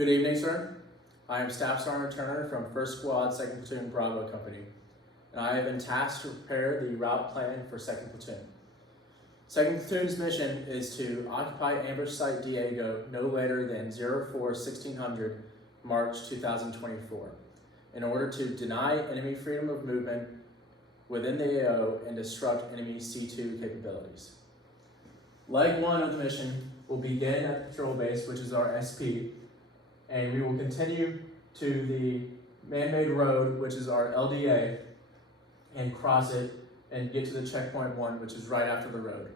Good evening, sir. I am Staff Sergeant Turner from 1st Squad, 2nd Platoon Bravo Company, and I have been tasked to prepare the route plan for 2nd Platoon. 2nd Platoon's mission is to occupy ambush site Diego no later than 04/1600 March 2024 in order to deny enemy freedom of movement within the AO and disrupt enemy C2 capabilities. Leg 1 of the mission will begin at the patrol base, which is our SP, and we will continue to the man-made road, which is our LDA, and cross it and get to the checkpoint 1, which is right after the road.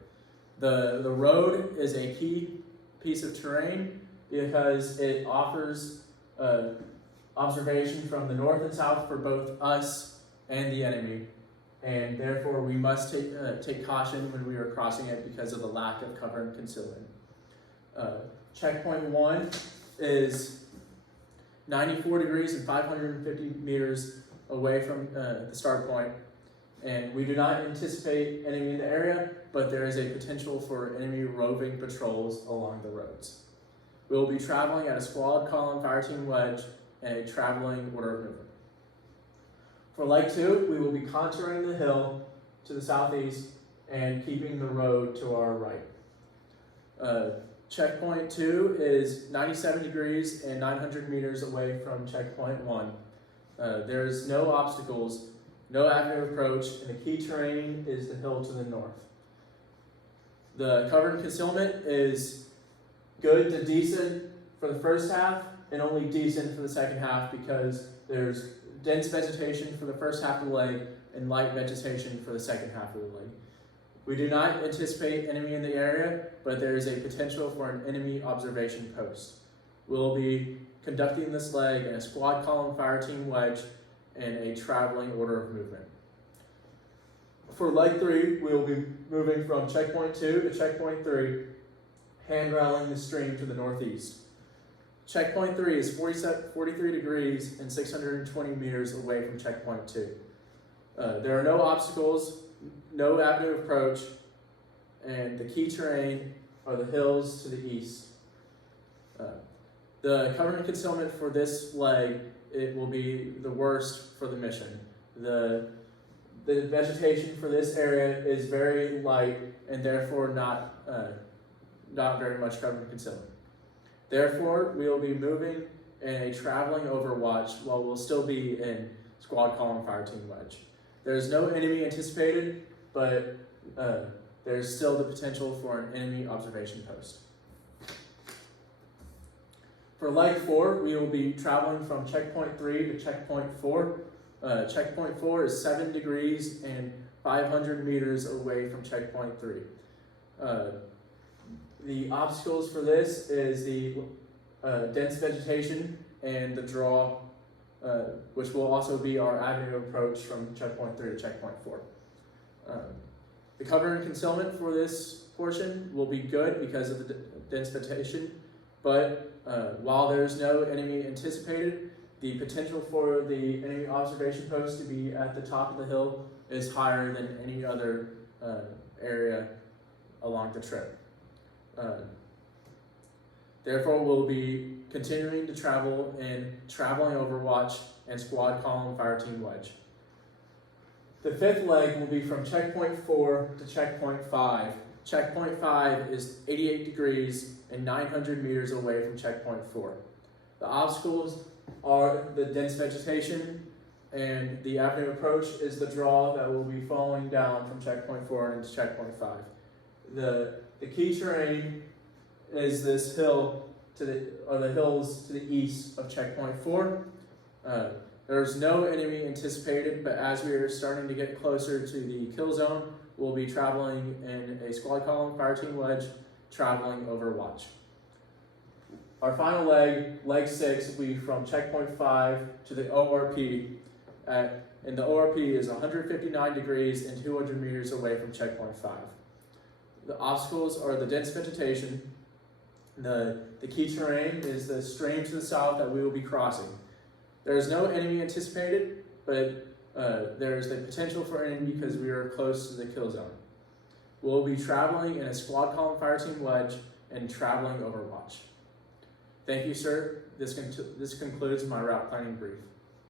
The road is a key piece of terrain because it offers observation from the north and south for both us and the enemy, and therefore we must take caution when we are crossing it because of the lack of cover and concealment. Checkpoint 1 is 94 degrees and 550 meters away from the start point, and we do not anticipate enemy in the area, but there is a potential for enemy roving patrols along the roads. We will be traveling at a squad column fire team wedge and a traveling order of movement. For leg 2, we will be contouring the hill to the southeast and keeping the road to our right. Checkpoint 2 is 97 degrees and 900 meters away from checkpoint 1. There is no obstacles, no avenue approach, and the key terrain is the hill to the north. The cover and concealment is good to decent for the first half and only decent for the second half because there's dense vegetation for the first half of the leg and light vegetation for the second half of the leg. We do not anticipate enemy in the area, but there is a potential for an enemy observation post. We'll be conducting this leg in a squad column fire team wedge and a traveling order of movement. For leg 3, we will be moving from checkpoint 2 to checkpoint 3, handrailing the stream to the northeast. Checkpoint 3 is 43 degrees and 620 meters away from checkpoint 2. There are no obstacles, no avenue approach, and the key terrain are the hills to the east. The cover and concealment for this leg, it will be the worst for the mission. The vegetation for this area is very light and therefore not very much cover and concealment. Therefore, we will be moving in a traveling overwatch while we'll still be in squad column fire team wedge. There is no enemy anticipated, but there is still the potential for an enemy observation post. For leg 4, we will be traveling from checkpoint 3 to checkpoint 4. Checkpoint 4 is 7 degrees and 500 meters away from checkpoint 3. The obstacles for this is the dense vegetation and the draw, which will also be our avenue approach from checkpoint 3 to checkpoint 4. The cover and concealment for this portion will be good because of the dense vegetation, but while there's no enemy anticipated, the potential for the enemy observation post to be at the top of the hill is higher than any other area along the trip. Therefore, we'll be continuing to travel in traveling overwatch and squad column fire team wedge. The 5th leg will be from checkpoint 4 to checkpoint 5. Checkpoint 5 is 88 degrees and 900 meters away from checkpoint 4. The obstacles are the dense vegetation, and the avenue approach is the draw that will be following down from checkpoint 4 into checkpoint 5. The key terrain is this hill the hills to the east of checkpoint 4. There's no enemy anticipated, but as we are starting to get closer to the kill zone, we'll be traveling in a squad column fire team wedge, traveling overwatch. Our final leg 6, will be from checkpoint 5 to the ORP, and the ORP is 159 degrees and 200 meters away from checkpoint 5. The obstacles are the dense vegetation. The key terrain is the stream to the south that we will be crossing. There is no enemy anticipated, but there is the potential for enemy because we are close to the kill zone. We'll be traveling in a squad column fire team wedge and traveling overwatch. Thank you, sir. This concludes my route planning brief.